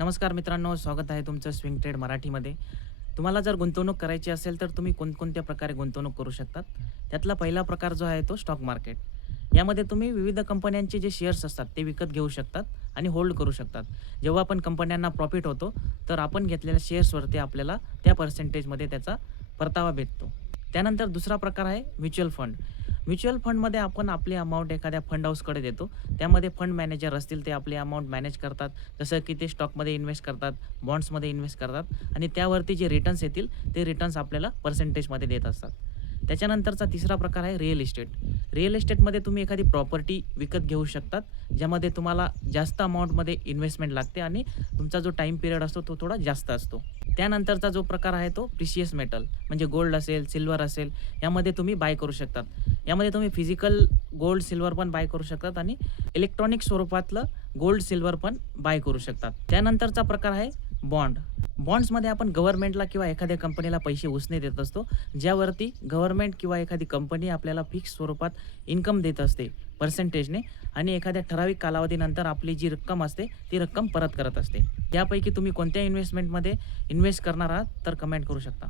नमस्कार मित्रांनो स्वागत आहे तुमचं स्विंग ट्रेड मराठीमध्ये. तुम्हाला जर गुंतवणूक करायची असेल तर तुम्ही कोणकोणत्या प्रकारे गुंतवणूक करू शकतात? त्यातला पहिला प्रकार जो आहे तो स्टॉक मार्केट यामध्ये तुम्ही विविध कंपन्यांचे जे शेअर्स असतात ते विकत घेऊ शकतात आणि होल्ड करू शकतात. जेव्हा पण कंपन्यांना प्रॉफिट होतो तर आपण घेतलेल्या शेअर्सवरती आपल्याला त्या पर्सेंटेजमध्ये त्याचा परतावा भेटतो. त्यानंतर दुसरा प्रकार आहे म्युच्युअल फंड म्युच्युअल फंडमध्ये आपण आपली अमाऊंट एखाद्या फंड हाऊसकडे देतो. त्यामध्ये फंड मॅनेजर असतील ते आपली अमाऊंट मॅनेज करतात. जसं की ते स्टॉकमध्ये इन्व्हेस्ट करतात बॉन्ड्समध्ये इन्व्हेस्ट करतात. आणि त्यावरती जे रिटर्न्स येतील ते रिटर्न्स आपल्याला पर्सेंटेजमध्ये देत असतात. त्याच्यानंतरचा तिसरा प्रकार आहे रिअल इस्टेट रिअल इस्टेटमध्ये तुम्ही एखादी प्रॉपर्टी विकत घेऊ शकतात ज्यामध्ये तुम्हाला जास्त अमाऊंटमध्ये इन्व्हेस्टमेंट लागते आणि तुमचा जो टाईम पिरियड असतो तो थोडा जास्त असतो. त्यानंतरचा जो प्रकार आहे तो प्रिशियस मेटल म्हणजे गोल्ड असेल सिल्वर असेल यामध्ये तुम्ही बाय करू शकतात. यामध्ये तुम्ही फिजिकल गोल्ड सिल्वर पण बाय करू शकतात आणि इलेक्ट्रॉनिक स्वरूपातलं गोल्ड सिल्वर पण बाय करू शकतात. त्यानंतरचा प्रकार आहे बॉन्ड. बॉन्ड्समध्ये आपण गव्हर्नमेंटला किंवा एखाद्या कंपनीला पैसे उसने देत असतो ज्यावरती गव्हर्नमेंट किंवा एखादी कंपनी आपल्याला फिक्स स्वरूपात इन्कम देत असते पर्सेंटेजने आणि एखाद्या ठराविक कालावधीनंतर आपली जी रक्कम असते ती रक्कम परत करत असते. त्यापैकी तुम्ही कोणत्या इन्व्हेस्टमेंटमध्ये इन्व्हेस्ट करणार आहात तर कमेंट करू शकता.